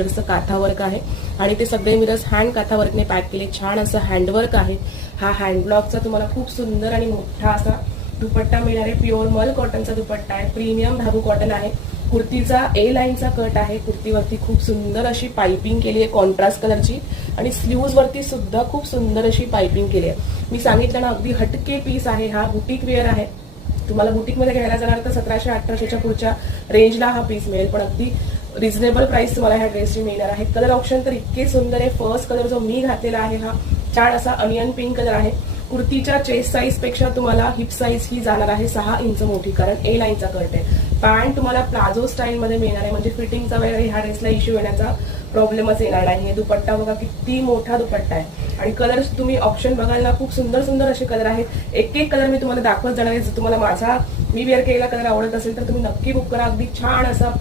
काथावर्क आहे आणि ते सगळे मिरर्स हँड काथावर्कने पॅक केले. छान असं हँडवर्क आहे. हा हँडब्लॉकचा तुम्हाला खूप सुंदर आणि मोठा असा दुपट्टा मिळणार आहे. प्युअर मल कॉटनचा दुपट्टा आहे. प्रीमियम धाबू कॉटन आहे. कुर्तीचा ए लाईनचा कट आहे. कुर्तीवरती खूप सुंदर अशी पाइपिंग केली आहे कॉन्ट्रास्ट कलरची आणि स्लीव्ज वरती सुद्धा खूप सुंदर अशी पाइपिंग केली आहे. मी सांगितलं ना, अगदी हटके पीस आहे. हा बुटीक वेअर आहे. तुम्हाला बुटीकमध्ये घ्यायला जाणार तर 1700-1800च्या पुढच्या रेंजला हा पीस मिळेल, पण अगदी रिझनेबल प्राइस तुम्हाला ह्या ड्रेसची मिळणार आहे. कलर ऑप्शन तर इतके सुंदर आहे. फर्स्ट कलर जो मी घातलेला आहे हा छान असा अनियन पिंक कलर आहे. कुर्तीच्या चेस्ट साईज पेक्षा तुम्हाला हिप साईज ही जाणार आहे 6 इंच मोठी, कारण ए लाईनचा कट आहे. पॅन्ट तुम्हाला प्लाझो स्टाईल मध्ये मिळणार आहे, म्हणजे फिटिंगचा वगैरे ह्या ड्रेसला इश्यू येण्याचा प्रॉब्लेमच येणार नाही. दुपट्टा बघा किती मोठा दुपट्टा आहे आणि कलर तुम्ही ऑप्शन बघाल ना, खूप सुंदर सुंदर असे कलर आहेत. एक एक कलर मी तुम्हाला दाखवत जाणार आहे. जर तुम्हाला मी वेअर केलेला कलर आवडत असेल तर तुम्ही नक्की बुक करा. अगदी छान असा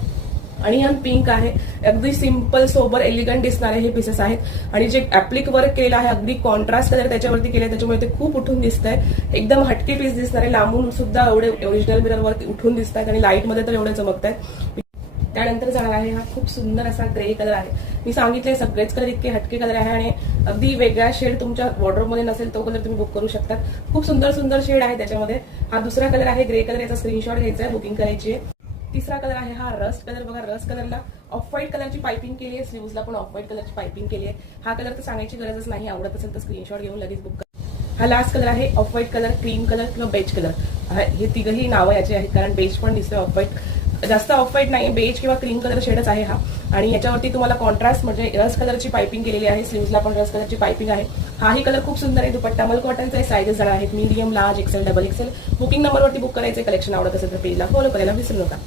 अनियन पिंक आहे. अगदी सिंपल सोबर एलिगंट दिसणारे हे पीसेस आहेत आणि जे ऍप्लिक वर्क केलेलं आहे अगदी कॉन्ट्रास्ट कलर त्याच्यावरती केले, त्याच्यामुळे ते खूप उठून दिसत आहे. एकदम हटके पीस दिसणार आहे. लांबून सुद्धा एवढे ओरिजिनल मिरर वरती उठून दिसत आहेत आणि लाईट मध्ये तर एवढे चमकत आहेत. त्यानंतर जाणार आहे हा खूप सुंदर असा ग्रे कलर आहे. मी सांगितले सगळेच कलर इतके हटके कलर आहे आणि अगदी वेगळा शेड तुमच्या वॉर्डरोब मध्ये नसेल तो कलर तुम्ही बुक करू शकता. खूप सुंदर सुंदर शेड आहे त्याच्यामध्ये. हा दुसरा कलर आहे ग्रे कलर. याचा स्क्रीनशॉट घ्यायचा आहे, बुकिंग करायची आहे. तिसरा कलर आहे हा रस्ट कलर. बघा रस्ट कलरला ऑफ व्हाईट कलरची पाइपिंग केली आहे. स्लीव्हजला पण ऑफ व्हाईट कलरची पाइपिंग केली आहे. हा कलर तर सांगायची गरजच नाही. आवडत असेल तर स्क्रीनशॉट घेऊन लगेच बुक करा. हा लास्ट कलर आहे off white colour, cream colour किंवा बेज कलर. हे तिघही नावं याची आहेत, कारण बेज पण दिसतोय. ऑफ व्हाईट जास्त ऑफ व्हाईट नाही, बेज किंवा क्रीम कलर शेडच आहे हा. आणि याच्यावरती तुम्हाला कॉन्ट्रास्ट म्हणजे रस्ट कलरची पाइपिंग केलेली आहे. स्लीव्हजला पण रस्ट कलरची पाइपिंग आहे. हाही कलर खूप सुंदर आहे. दुपट्टा मल कॉटनचा आहे. साईजेस जाणार आहेत medium, large, XL, double XL. Booking नंबरवरती बुक करायचे. कलेक्शन आवडत असेल तर पेजला फॉलो करायला विसरू नका.